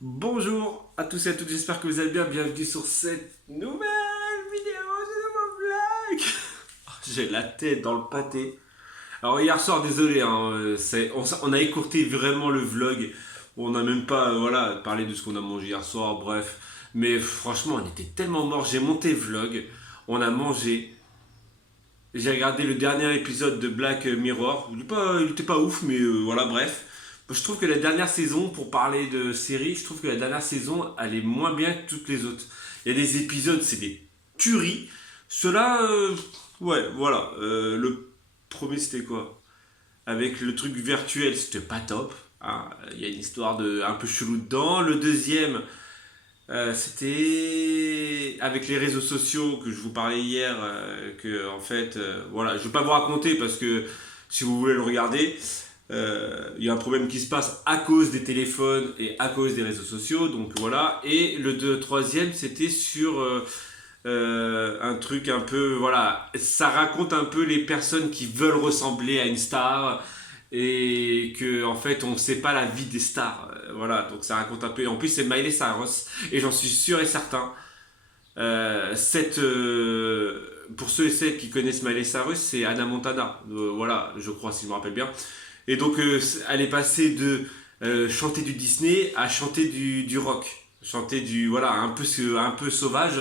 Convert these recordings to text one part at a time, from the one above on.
Bonjour à tous et à toutes, j'espère que vous allez bien. Bienvenue sur cette nouvelle vidéo de mon vlog. J'ai la tête dans le pâté. Alors hier soir, désolé, hein, on a écourté vraiment le vlog. On n'a même pas voilà, parlé de ce qu'on a mangé hier soir, bref. Mais franchement, on était tellement morts. J'ai monté le vlog, on a mangé. J'ai regardé le dernier épisode de Black Mirror. Il était pas ouf, mais voilà, bref. Je trouve que la dernière saison, pour parler de série, je trouve que la dernière saison, elle est moins bien que toutes les autres. Il y a des épisodes, c'est des tueries. Ceux-là, ouais, voilà. Le premier, c'était quoi? Avec le truc virtuel, c'était pas top, hein. Il y a une histoire un peu chelou dedans. Le deuxième, c'était avec les réseaux sociaux que je vous parlais hier, que en fait, voilà, je vais pas vous raconter parce que si vous voulez le regarder, il y a un problème qui se passe à cause des téléphones et à cause des réseaux sociaux, donc voilà. Et troisième, c'était sur un truc un peu, voilà, ça raconte un peu les personnes qui veulent ressembler à une star et que en fait on ne sait pas la vie des stars. Voilà, donc ça raconte un peu. Et en plus c'est Miley Cyrus et j'en suis sûr et certain. Pour ceux et celles qui connaissent Miley Cyrus, c'est Anna Montana. Voilà, je crois si je me rappelle bien. Et donc elle est passée de chanter du Disney à chanter du rock, chanter du voilà un peu sauvage.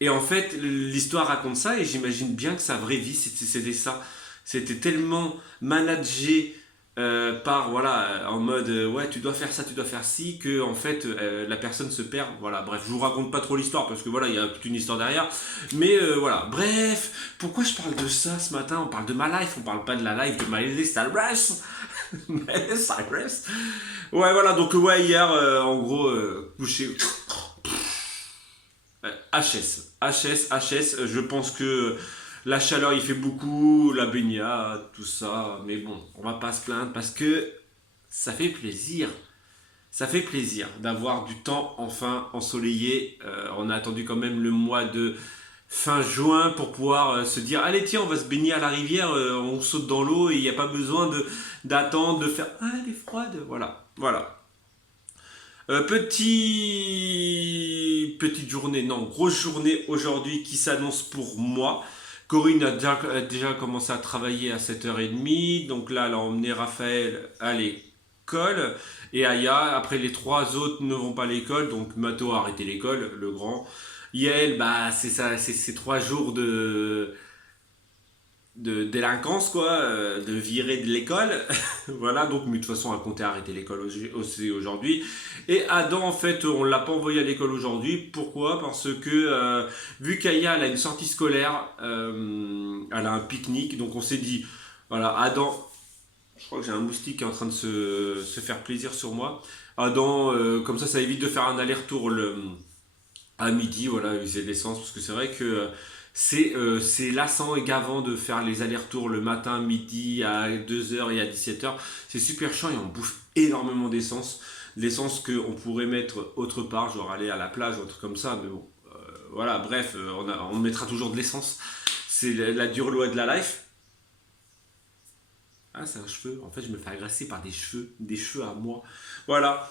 Et en fait, l'histoire raconte ça, et j'imagine bien que sa vraie vie, c'était ça. C'était tellement managé par, voilà, en mode, ouais, tu dois faire ça, tu dois faire ci, que, en fait, la personne se perd. Voilà, bref, je vous raconte pas trop l'histoire, parce que, voilà, il y a toute une histoire derrière. Mais, voilà, bref, pourquoi je parle de ça ce matin? On parle de ma life, on parle pas de la life de Miley Cyrus. Miley Cyrus. Ouais, voilà, donc, ouais, hier, en gros, couché. HS, je pense que la chaleur il fait beaucoup, la baignade, tout ça, mais bon, on va pas se plaindre parce que ça fait plaisir. Ça fait plaisir d'avoir du temps enfin ensoleillé. On a attendu quand même le mois de fin juin pour pouvoir se dire allez tiens on va se baigner à la rivière, on saute dans l'eau et il n'y a pas besoin d'attendre de faire ah elle est froide. Voilà, voilà. Petite journée, non, grosse journée aujourd'hui qui s'annonce pour moi. Corinne a déjà commencé à travailler à 7h30, donc là elle a emmené Raphaël à l'école et Aya, après les trois autres ne vont pas à l'école, donc Mato a arrêté l'école, le grand. Yael, bah c'est ça, c'est ces 3 jours de délinquance, quoi, de virer de l'école. Voilà, donc, mais de toute façon, elle comptait arrêter l'école aussi aujourd'hui. Et Adam, en fait, on l'a pas envoyé à l'école aujourd'hui. Pourquoi? Parce que, vu qu'Aya, elle a une sortie scolaire, elle a un pique-nique, donc on s'est dit, voilà, Adam, je crois que j'ai un moustique qui est en train de se faire plaisir sur moi. Adam, comme ça évite de faire un aller-retour à midi, voilà, user de l'essence, parce que c'est vrai que c'est lassant et gavant de faire les allers-retours le matin, midi, à 2h et à 17h. C'est super chiant et on bouffe énormément d'essence. L'essence qu'on pourrait mettre autre part, genre aller à la plage ou un truc comme ça, mais bon, voilà, bref, on mettra toujours de l'essence. C'est la dure loi de la life. Ah, c'est un cheveu. En fait, je me fais agresser par des cheveux à moi. Voilà.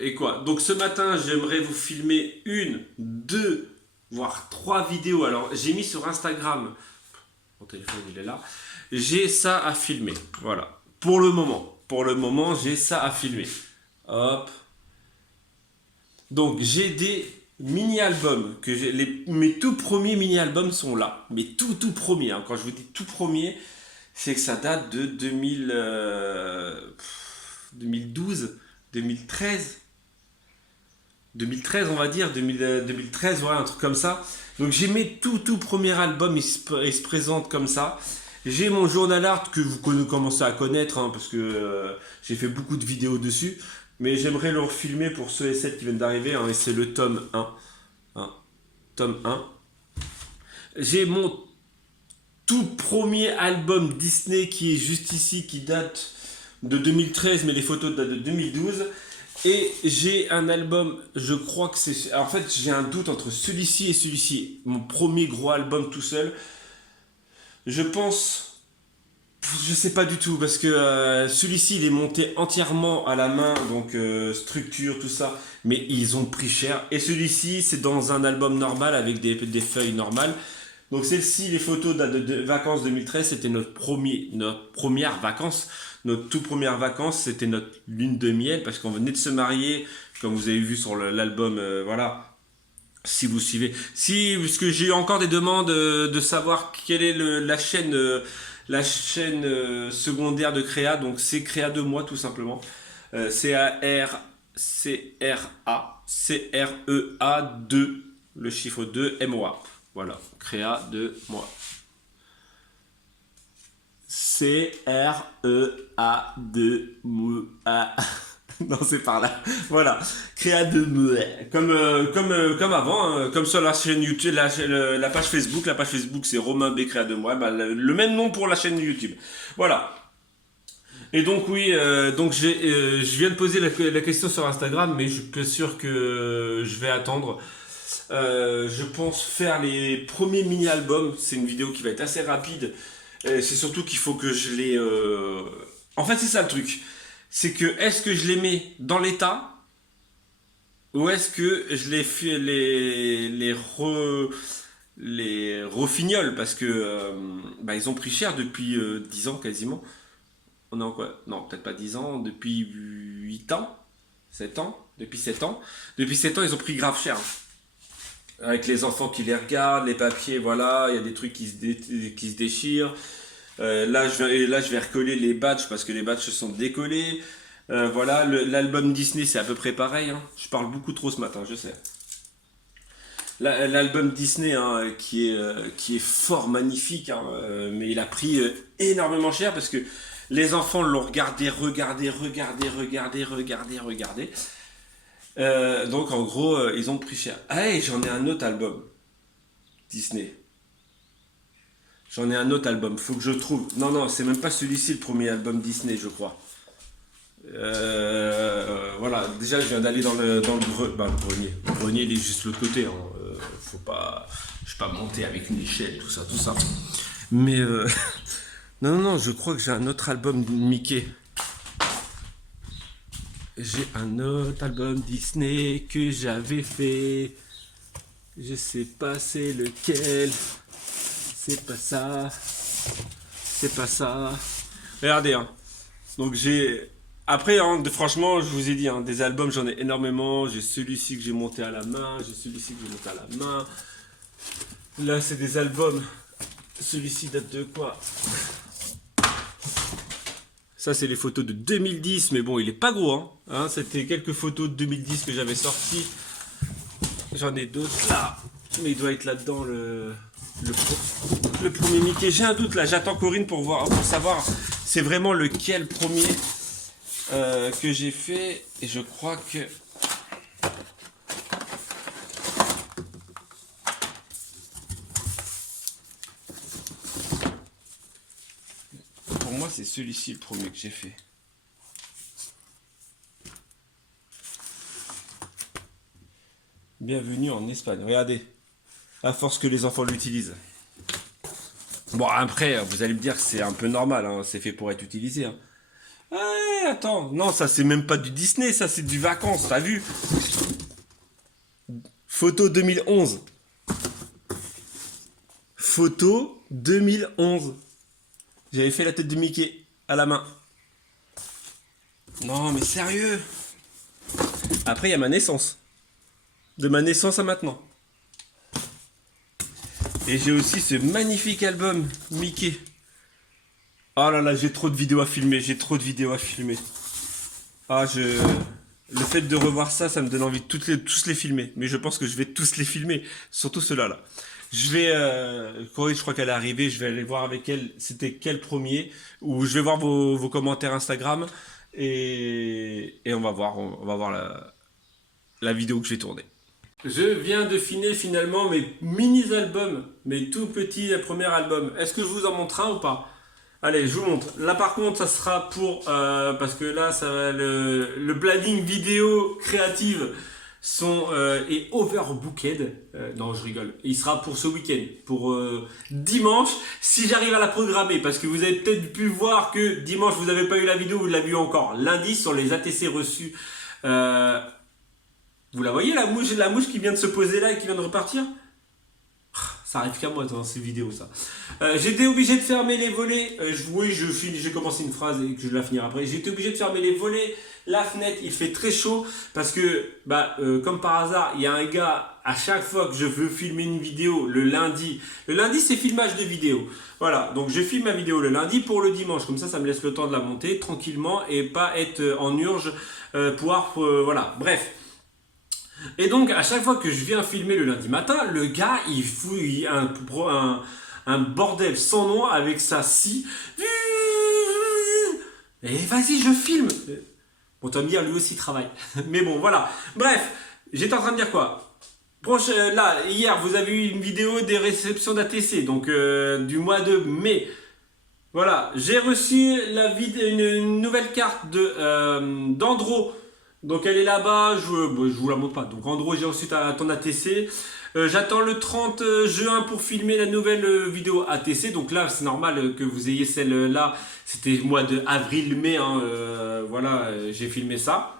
Et quoi? Donc ce matin, j'aimerais vous filmer une, deux, voire trois vidéos. Alors j'ai mis sur Instagram, mon téléphone il est là, j'ai ça à filmer. Voilà. Pour le moment, j'ai ça à filmer. Hop. Donc j'ai des mini-albums mes tout premiers mini-albums sont là. Mes tout premiers, hein. Quand je vous dis tout premier, c'est que ça date de 2012, 2013. 2013 on va dire, 2013, voilà, un truc comme ça. Donc j'ai mes tout premier album, il se présente comme ça. J'ai mon journal art que vous commencez à connaître, hein, parce que j'ai fait beaucoup de vidéos dessus. Mais j'aimerais le refilmer pour ceux et celles qui viennent d'arriver, hein, et c'est le tome 1. Hein, tome 1. J'ai mon tout premier album Disney qui est juste ici, qui date de 2013, mais les photos datent de 2012. Et j'ai un album, je crois que c'est... En fait, j'ai un doute entre celui-ci et celui-ci. Mon premier gros album tout seul. Je pense Je sais pas du tout parce que celui-ci il est monté entièrement à la main, donc structure, tout ça, mais ils ont pris cher. Et celui-ci c'est dans un album normal avec des feuilles normales. Donc celle-ci, les photos datent de vacances 2013, c'était notre première vacances. Notre toute première vacances, c'était notre lune de miel parce qu'on venait de se marier, comme vous avez vu sur l'album, voilà. Si vous suivez, si parce que j'ai eu encore des demandes de savoir quelle est la chaîne secondaire de Créa, donc c'est Créa de moi tout simplement. CREA 2, le chiffre 2 MOA. Voilà, Créa de moi. CREA 2 MOA. Non, c'est par là. Voilà. Créa de Mouet. Comme avant, hein, comme sur la chaîne YouTube, la page Facebook. La page Facebook, c'est Romain B. Créa de Mouet. Bah, le même nom pour la chaîne YouTube. Voilà. Et donc, oui, donc je viens de poser la question sur Instagram, mais je suis pas sûr que je vais attendre. Je pense faire les premiers mini-albums. C'est une vidéo qui va être assez rapide. C'est surtout qu'il faut que je les... En fait, c'est ça le truc. C'est que est-ce que je les mets dans l'état ou est-ce que je les refignole parce que bah, ils ont pris cher depuis 10 ans quasiment. On est en quoi? Non, peut-être pas 10 ans, depuis 8 ans, 7 ans, depuis 7 ans. Depuis 7 ans, ils ont pris grave cher. Avec les enfants qui les regardent, les papiers, voilà, il y a des trucs qui se déchirent. Là, je vais recoller les badges parce que les badges se sont décollés. Voilà, l'album Disney, c'est à peu près pareil. Hein. Je parle beaucoup trop ce matin, je sais. L'album Disney, hein, qui est fort magnifique, hein, mais il a pris énormément cher parce que les enfants l'ont regardé. Donc en gros, ils ont pris cher. Ah, et j'en ai un autre album Disney. J'en ai un autre album, faut que je trouve. Non, non, c'est même pas celui-ci le premier album Disney, je crois. Voilà, déjà je viens d'aller dans le grenier. Le grenier il est juste de l'autre côté. Hein. Faut pas, je vais pas monter avec une échelle, tout ça, tout ça. Mais non, non, non, je crois que j'ai un autre album Mickey. J'ai un autre album Disney que j'avais fait. Je sais pas c'est lequel. C'est pas ça. C'est pas ça. Regardez, hein. Donc j'ai... Après, hein, franchement, je vous ai dit, hein, des albums, j'en ai énormément. J'ai celui-ci que j'ai monté à la main. J'ai celui-ci que j'ai monté à la main. Là, c'est des albums. Celui-ci date de quoi? Ça, c'est les photos de 2010. Mais bon, il est pas gros. Hein. C'était quelques photos de 2010 que j'avais sorties. J'en ai d'autres là. Mais il doit être là-dedans le premier Mickey. J'ai un doute là. J'attends Corinne pour savoir c'est vraiment lequel premier que j'ai fait. Et je crois que... Pour moi, c'est celui-ci le premier que j'ai fait. Bienvenue en Espagne. Regardez. À force que les enfants l'utilisent. Bon, après, vous allez me dire que c'est un peu normal. Hein, c'est fait pour être utilisé. Hein. Attends. Non, ça, c'est même pas du Disney. Ça, c'est du vacances. T'as vu? Photo 2011. Photo 2011. J'avais fait la tête de Mickey à la main. Non, mais sérieux. Après, il y a ma naissance. De ma naissance à maintenant. Et j'ai aussi ce magnifique album Mickey. Oh là là, j'ai trop de vidéos à filmer. Le fait de revoir ça, ça me donne envie de tous les filmer. Mais je pense que je vais tous les filmer. Surtout ceux-là. Là. Je vais... Corinne, je crois qu'elle est arrivée. Je vais aller voir avec elle. C'était quel premier? Ou je vais voir vos commentaires Instagram. Et on va voir la vidéo que j'ai tournée. Je viens de finir finalement mes mini-albums, mes tout petits premiers albums. Est-ce que je vous en montre un ou pas? Allez, je vous montre. Là par contre, ça sera pour... parce que là, ça va le planning vidéo créative. est overbooked. Non, je rigole. Il sera pour ce week-end, pour dimanche, si j'arrive à la programmer. Parce que vous avez peut-être pu voir que dimanche, vous n'avez pas eu la vidéo, vous l'avez vu encore lundi sur les ATC reçus. Vous la voyez, la mouche qui vient de se poser là et qui vient de repartir? Ça arrive qu'à moi dans ces vidéos, ça. J'étais obligé de fermer les volets. Oui, j'ai commencé une phrase et que je vais la finir après. J'étais obligé de fermer les volets, la fenêtre. Il fait très chaud parce que, comme par hasard, il y a un gars, à chaque fois que je veux filmer une vidéo le lundi. Le lundi, c'est filmage de vidéo. Voilà, donc je filme ma vidéo le lundi pour le dimanche. Comme ça me laisse le temps de la monter tranquillement et pas être en urge. Voilà, bref. Et donc, à chaque fois que je viens filmer le lundi matin, le gars, il fouille un bordel sans nom avec sa scie. Et vas-y, je filme. Bon, tu vas me dire, lui aussi travaille. Mais bon, voilà. Bref, j'étais en train de dire quoi? Là, hier, vous avez eu une vidéo des réceptions d'ATC, donc du mois de mai. Voilà, j'ai reçu une nouvelle carte d'Andro. Donc elle est là-bas, je vous la montre pas. Donc Andro, j'ai reçu ton ATC. J'attends le 30 juin pour filmer la nouvelle vidéo ATC. Donc là, c'est normal que vous ayez celle-là. C'était le mois de avril-mai. Voilà, j'ai filmé ça.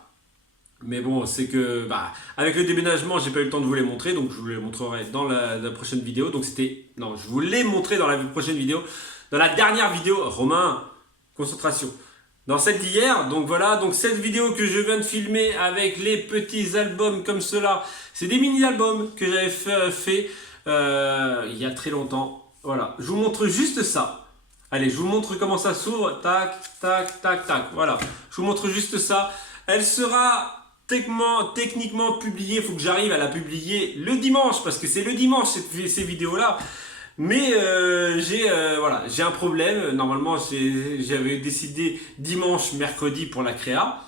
Mais bon, c'est que avec le déménagement, j'ai pas eu le temps de vous les montrer. Donc je vous les montrerai dans la prochaine vidéo. Donc non, je vous les montrerai dans la prochaine vidéo. Dans la dernière vidéo, Romain, concentration. Dans celle d'hier, donc voilà, donc cette vidéo que je viens de filmer avec les petits albums comme cela, c'est des mini-albums que j'avais fait il y a très longtemps. Voilà, je vous montre juste ça. Allez, je vous montre comment ça s'ouvre. Tac, tac, tac, tac. Voilà, je vous montre juste ça. Elle sera techniquement publiée. Il faut que j'arrive à la publier le dimanche parce que c'est le dimanche ces vidéos-là. Mais j'ai un problème. Normalement, j'avais décidé dimanche, mercredi pour la créa.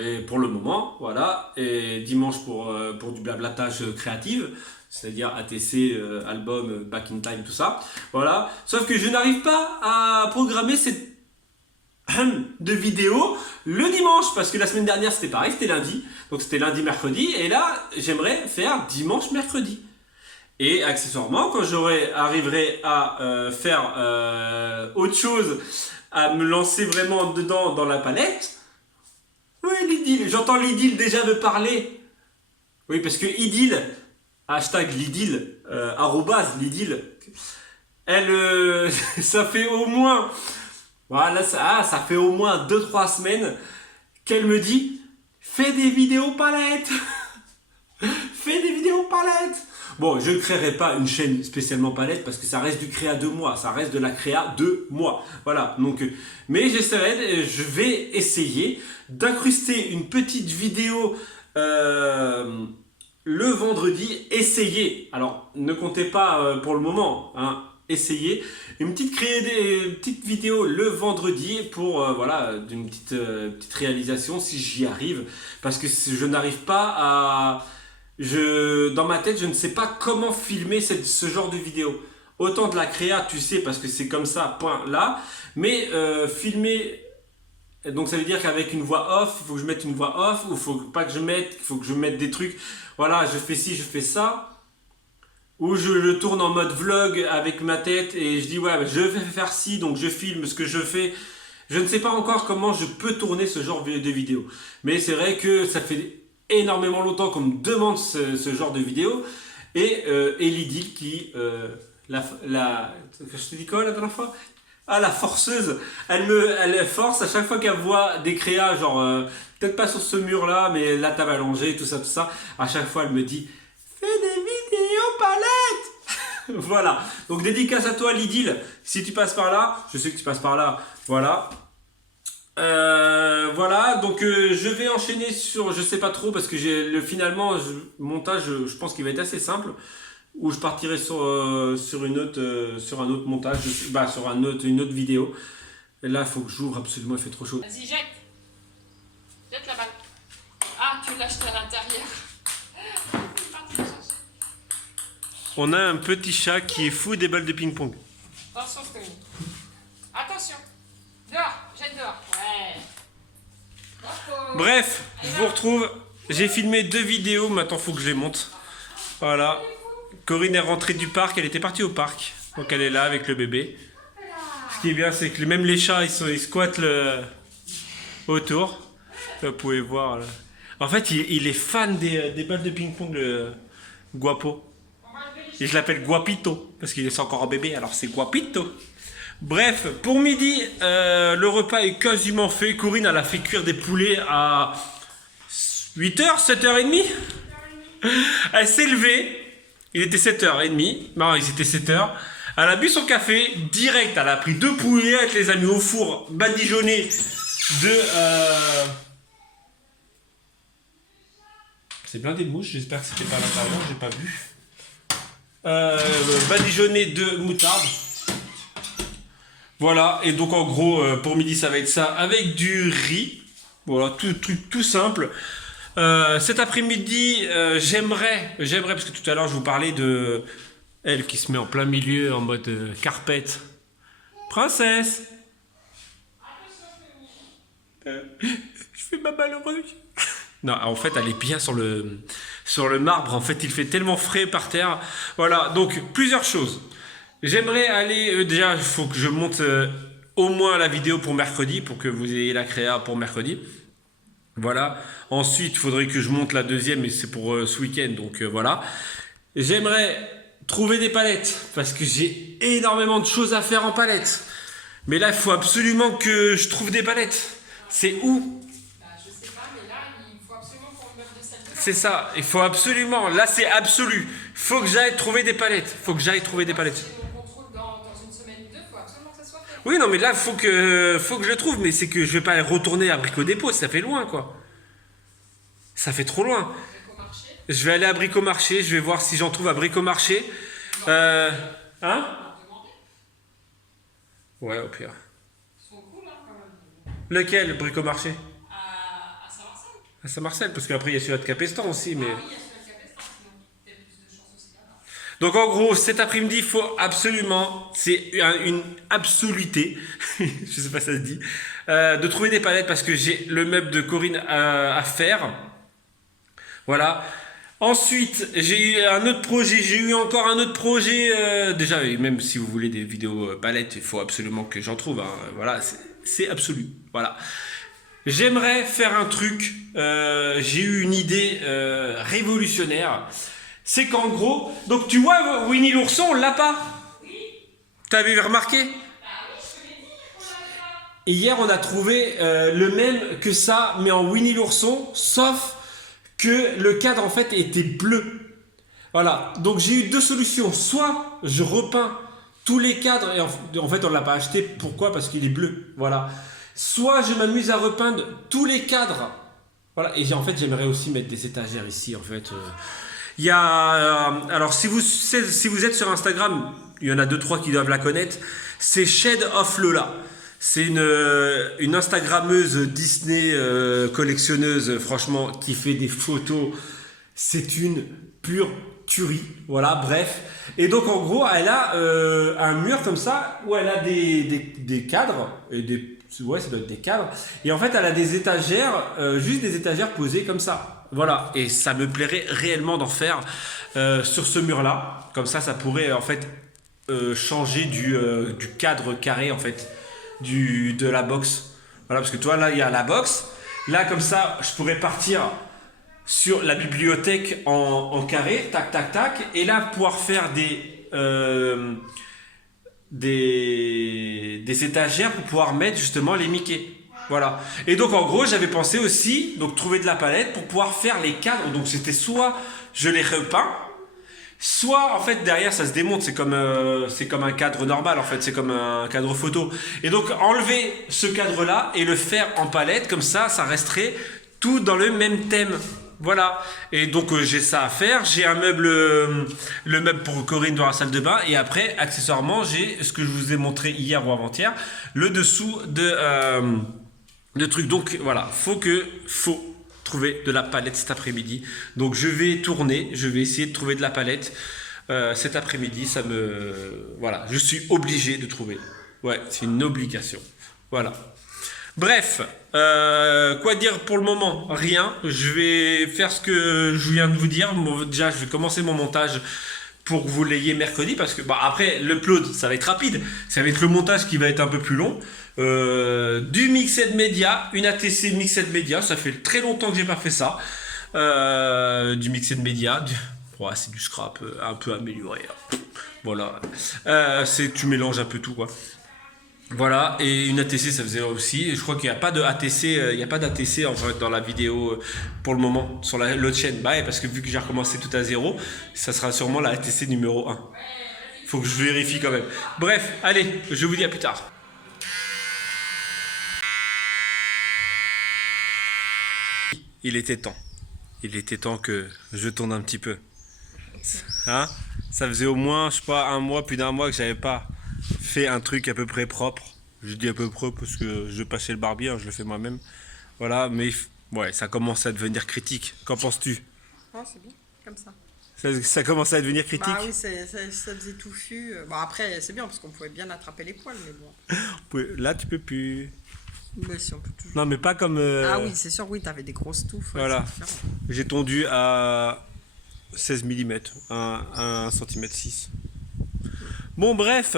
Et pour le moment, voilà. Et dimanche pour du blablatage créatif. C'est-à-dire ATC, album, Back in Time, tout ça. Voilà. Sauf que je n'arrive pas à programmer cette de vidéo le dimanche. Parce que la semaine dernière, c'était pareil. C'était lundi. Donc c'était lundi, mercredi. Et là, j'aimerais faire dimanche, mercredi. Et accessoirement, quand arriverai à faire autre chose, à me lancer vraiment dedans dans la palette. Oui, l'idylle, j'entends l'idylle déjà me parler. Oui, parce que idylle, hashtag l'idylle, @l'idylle, elle, ça fait au moins, voilà, ça fait au moins 2-3 semaines qu'elle me dit, fais des vidéos palettes. Fais des vidéos palettes. Bon, je ne créerai pas une chaîne spécialement palette parce que ça reste du créa de moi, ça reste de la créa de moi. Voilà, donc, mais je vais essayer d'incruster une petite vidéo le vendredi. Essayez. Alors, ne comptez pas pour le moment, hein, essayez. Créer des petites vidéos le vendredi pour d'une petite réalisation si j'y arrive parce que je n'arrive pas à. Dans ma tête, je ne sais pas comment filmer ce genre de vidéo. Autant de la créa, tu sais, parce que c'est comme ça, point là. Mais filmer, donc ça veut dire qu'avec une voix off, il faut que je mette une voix off, ou il faut que je mette des trucs. Voilà, je fais ci, je fais ça. Ou je le tourne en mode vlog avec ma tête et je dis ouais, je vais faire ci, donc je filme ce que je fais. Je ne sais pas encore comment je peux tourner ce genre de vidéo. Mais c'est vrai que ça fait énormément longtemps qu'on me demande ce genre de vidéo et l'idylle qui je te dis quoi la dernière fois, la forceuse, elle force à chaque fois qu'elle voit des créas genre peut-être pas sur ce mur là mais la table allongée tout ça, à chaque fois elle me dit fais des vidéos palettes. Voilà, donc dédicace à toi l'idylle si tu passes par là, je sais que tu passes par là, voilà. Voilà, donc je vais enchaîner sur, je sais pas trop, parce que finalement, montage, je pense qu'il va être assez simple, où je partirai sur un autre montage, sur une autre vidéo. Et là, il faut que j'ouvre absolument, il fait trop chaud. Vas-y, jette. Jette la balle. Ah, tu l'as jeté à l'intérieur. On a un petit chat qui est fou des balles de ping-pong. Attention, Stéphanie. Attention. Dehors, jette dehors. Ouais. Bref, je vous retrouve J'ai filmé 2 vidéos, maintenant faut que je les monte. Voilà. Corinne est rentrée du parc, elle était partie au parc. Donc elle est là avec le bébé. Ce qui est bien, c'est que même les chats, ils squattent autour. Vous pouvez voir là. En fait, il est fan des balles de ping-pong, le Guapo. Et je l'appelle Guapito, parce qu'il est encore un bébé, alors c'est Guapito. Bref, pour midi, le repas est quasiment fait. Corinne, elle a fait cuire des poulets à 8h, 7h30. Elle s'est levée. Il était 7h30. Non, il était 7h. Elle a bu son café direct. Elle a pris 2 poulets avec les amis au four badigeonnés de. C'est blindé de mouches. J'espère que c'était pas à l'intérieur. J'ai pas vu. Badigeonnés de moutarde. Voilà. Et donc en gros, pour midi, ça va être ça avec du riz. Voilà, tout simple. Cet après-midi, j'aimerais, parce que tout à l'heure je vous parlais de elle qui se met en plein milieu en mode carpette. Princesse, je fais ma malheureuse. Non, en fait, elle est bien sur le marbre. En fait, il fait tellement frais par terre. Voilà, donc plusieurs choses. J'aimerais aller, déjà, il faut que je monte au moins la vidéo pour mercredi, pour que vous ayez la créa pour mercredi. Voilà. Ensuite, il faudrait que je monte la deuxième, mais c'est pour ce week-end, donc voilà. J'aimerais trouver des palettes, parce que j'ai énormément de choses à faire en palettes. Mais là, il faut absolument que je trouve des palettes. C'est où? Je sais pas, mais là, il faut absolument qu'on meuble de salle de bain. C'est ça, il faut absolument. Là, c'est absolu. Il faut que j'aille trouver des palettes. Il faut que j'aille trouver des palettes. Si on contrôle dans une semaine ou deux, il faut absolument que ça soit fait. Oui, non, mais là, il faut que je le trouve. Mais c'est que je vais pas retourner à Brico-Dépôt, ça fait loin, quoi. Ça fait trop loin. Bricomarché. Je vais aller à Bricomarché, je vais voir si j'en trouve à Bricomarché. Hein? Demandez. Ouais, au pire. Ils sont cool, hein, quand même. Lequel, Bricomarché? À Saint-Marcel. À Saint-Marcel, parce qu'après il y a celui de Capestan aussi. Mais... Ah oui, il y a celui de Capestan, sinon il y a plus de chances aussi là-bas. Donc en gros, cet après-midi, il faut absolument, c'est une absoluté, je sais pas si ça se dit, de trouver des palettes parce que j'ai le meuble de Corinne à faire. Voilà. Ensuite, j'ai eu un autre projet, j'ai eu encore un autre projet. Déjà, et même si vous voulez des vidéos palettes, il faut absolument que j'en trouve. Hein. Voilà, c'est absolu. Voilà. J'aimerais faire un truc. J'ai eu une idée révolutionnaire. C'est qu'en gros, donc tu vois, Winnie l'ourson, on l'a pas. Oui. T'avais remarqué? Ah oui, je te l'ai dit qu'on l'avait pas. Et hier, on a trouvé le même que ça, mais en Winnie l'ourson, sauf que le cadre en fait était bleu. Voilà, donc j'ai eu 2 solutions. Soit je repeins tous les cadres, et en fait on ne l'a pas acheté, pourquoi? Parce qu'il est bleu, voilà. Soit je m'amuse à repeindre tous les cadres, voilà, et en fait j'aimerais aussi mettre des étagères ici, en fait. Il y a, alors si vous êtes sur Instagram, il y en a 2-3 qui doivent la connaître, c'est Shade of Lola. C'est une Instagrammeuse Disney collectionneuse, franchement, qui fait des photos. C'est une pure tuerie. Voilà, bref. Et donc, en gros, elle a un mur comme ça où elle a des cadres. Ouais, ça doit être des cadres. Et en fait, elle a des étagères, juste des étagères posées comme ça. Voilà. Et ça me plairait réellement d'en faire sur ce mur-là. Comme ça pourrait, en fait, changer du cadre carré, en fait. De la box. Voilà, parce que toi, là, il y a la box. Là, comme ça, je pourrais partir sur la bibliothèque en carré, tac, tac, tac. Et là, pouvoir faire des étagères pour pouvoir mettre justement les Mickey. Voilà. Et donc, en gros, j'avais pensé aussi, donc trouver de la palette pour pouvoir faire les cadres. Donc, c'était soit je les repeins, soit en fait derrière ça se démonte, c'est comme un cadre normal, en fait c'est comme un cadre photo, et donc enlever ce cadre là et le faire en palette, comme ça resterait tout dans le même thème. Voilà, et donc j'ai ça à faire, j'ai un meuble, le meuble pour Corinne dans la salle de bain, et après accessoirement j'ai ce que je vous ai montré hier ou avant-hier, le dessous de trucs. Donc voilà, faut trouver de la palette cet après-midi. Donc je vais tourner, je vais essayer de trouver de la palette cet après-midi. Voilà, je suis obligé de trouver. Ouais, c'est une obligation. Voilà. Bref, quoi dire pour le moment? Rien. Je vais faire ce que je viens de vous dire. Bon, déjà, je vais commencer mon montage pour que vous l'ayez mercredi, parce que bah, après l'upload ça va être rapide, ça va être le montage qui va être un peu plus long. Du Mixed Media, une ATC Mixed Media, ça fait très longtemps que j'ai pas fait ça. Du Mixed Media, ouais, c'est du scrap un peu amélioré. Voilà, tu mélanges un peu tout quoi. Voilà, et une ATC ça faisait aussi. Et je crois qu'il n'y a pas de ATC, il y a pas d'ATC en fait dans la vidéo pour le moment sur l'autre chaîne. Bah ouais, parce que vu que j'ai recommencé tout à zéro, ça sera sûrement la ATC numéro 1. Faut que je vérifie quand même. Bref, allez, je vous dis à plus tard. Il était temps. Il était temps que je tourne un petit peu. Hein? Ça faisait au moins, je sais pas, un mois, plus d'un mois que j'avais pas fait un truc à peu près propre. Je dis à peu près parce que je passe chez le barbier, hein, je le fais moi-même. Voilà, mais ouais, ça commence à devenir critique. Qu'en penses-tu? Oh, c'est bien, comme ça. Ça commence à devenir critique? Bah oui, ça faisait touffu. Bon, après, c'est bien parce qu'on pouvait bien attraper les poils, mais bon. Là, tu peux plus. Mais si on peut toujours. Non, mais pas comme. Ah oui, c'est sûr, oui, t'avais des grosses touffes. Ouais, Voilà. J'ai tondu à 16 mm, 1 cm 6. Bon, bref.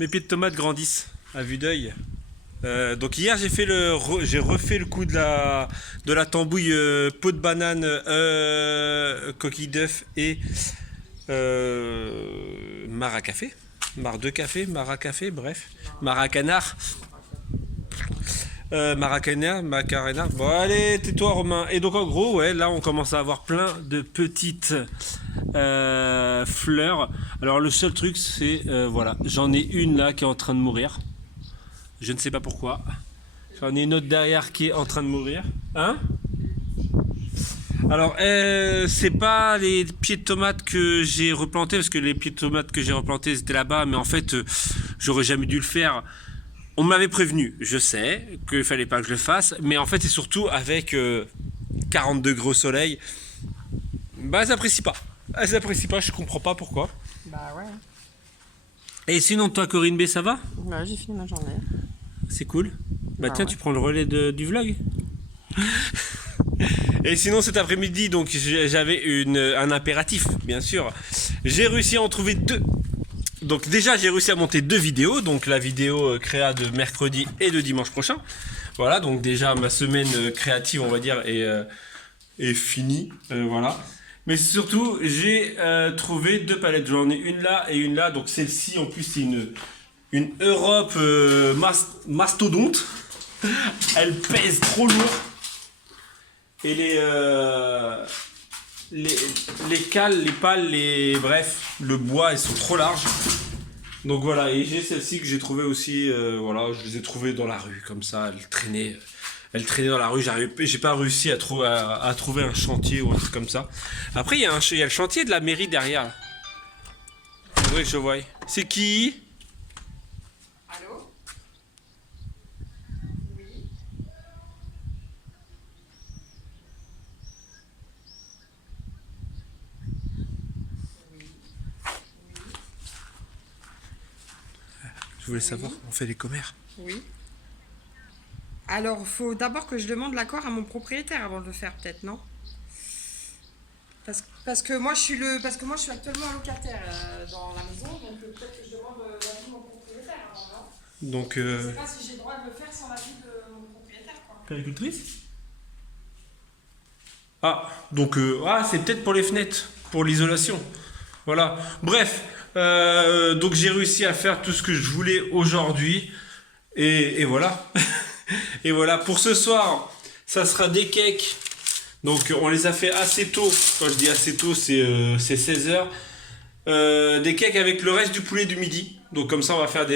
Mes pieds de tomates grandissent à vue d'œil. Donc hier j'ai refait le coup de la tambouille peau de banane, coquille d'œuf et marc à café, marc de café, marc à café, bref, marc à canard. Macarena. Bon allez, tais-toi Romain. Et donc en gros, ouais, là on commence à avoir plein de petites fleurs. Alors le seul truc c'est, voilà, j'en ai une là qui est en train de mourir. Je ne sais pas pourquoi. J'en ai une autre derrière qui est en train de mourir. Hein? Alors, c'est pas les pieds de tomates que j'ai replantés, parce que les pieds de tomates que j'ai replantés étaient là-bas, mais en fait, j'aurais jamais dû le faire. On m'avait prévenu, je sais, qu'il fallait pas que je le fasse, mais en fait, c'est surtout avec 40 degrés au soleil. Bah, elles apprécient pas. Elles apprécient pas, je comprends pas pourquoi. Bah ouais. Et sinon, toi, Corinne B, ça va? Bah, j'ai fini ma journée. C'est cool. Bah, tiens, ouais. tu prends le relais du vlog. Et sinon cet après-midi, donc j'avais un impératif, bien sûr. J'ai réussi à en trouver 2. Donc déjà j'ai réussi à monter 2 vidéos. Donc la vidéo créa de mercredi et de dimanche prochain. Voilà, donc déjà ma semaine créative on va dire est finie. Voilà. Mais surtout j'ai trouvé 2 palettes. J'en ai une là et une là. Donc celle-ci en plus c'est une Europe mastodonte. Elle pèse trop lourd. Et les cales, les pales, bref, le bois, ils sont trop larges. Donc voilà, et j'ai celle-ci que j'ai trouvée aussi, voilà, je les ai trouvées dans la rue, comme ça, elle traînait dans la rue, j'ai pas réussi à trouver un chantier ou un truc comme ça. Après, il y a le chantier de la mairie derrière. Faudrait que je voie. C'est qui? Allô? Oui. Je voulais savoir, on fait les commères. Oui. Alors, faut d'abord que je demande l'accord à mon propriétaire avant de le faire, peut-être, non? Parce que moi, je suis actuellement locataire dans la maison, donc peut-être que je demande l'avis de mon propriétaire avant, non? Donc, Je sais pas si j'ai le droit de le faire sans l'avis de mon propriétaire, quoi. péricultrice? Ah, donc, c'est peut-être pour les fenêtres, pour l'isolation. Voilà. Bref, donc j'ai réussi à faire tout ce que je voulais aujourd'hui. Et voilà. Et voilà, pour ce soir, ça sera des cakes. Donc on les a fait assez tôt. Quand je dis assez tôt, c'est 16h. Des cakes avec le reste du poulet du midi. Donc comme ça, on va faire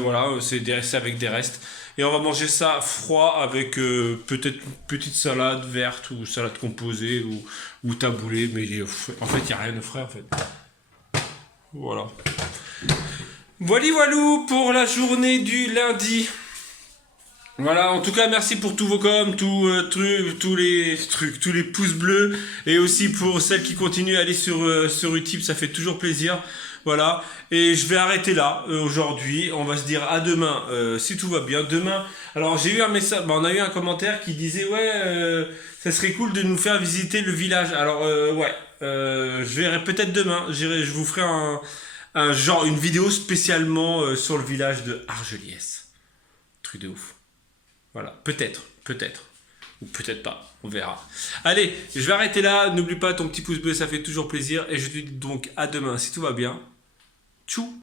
voilà, c'est avec des restes. Et on va manger ça froid avec peut-être une petite salade verte ou salade composée ou taboulé. Mais en fait, il n'y a rien de frais en fait. Voilà. Voilou pour la journée du lundi. Voilà, en tout cas, merci pour tous vos coms, tous les trucs, tous les pouces bleus. Et aussi pour celles qui continuent à aller sur YouTube, ça fait toujours plaisir. Voilà, et je vais arrêter là aujourd'hui. On va se dire à demain si tout va bien. Demain, alors j'ai eu un message, on a eu un commentaire qui disait ouais, ça serait cool de nous faire visiter le village. Alors ouais, je verrai peut-être demain. Je vous ferai un genre une vidéo spécialement sur le village de Argeliès. Truc de ouf. Voilà, peut-être. Ou peut-être pas, on verra. Allez, je vais arrêter là. N'oublie pas ton petit pouce bleu, ça fait toujours plaisir. Et je te dis donc à demain si tout va bien. Tchou!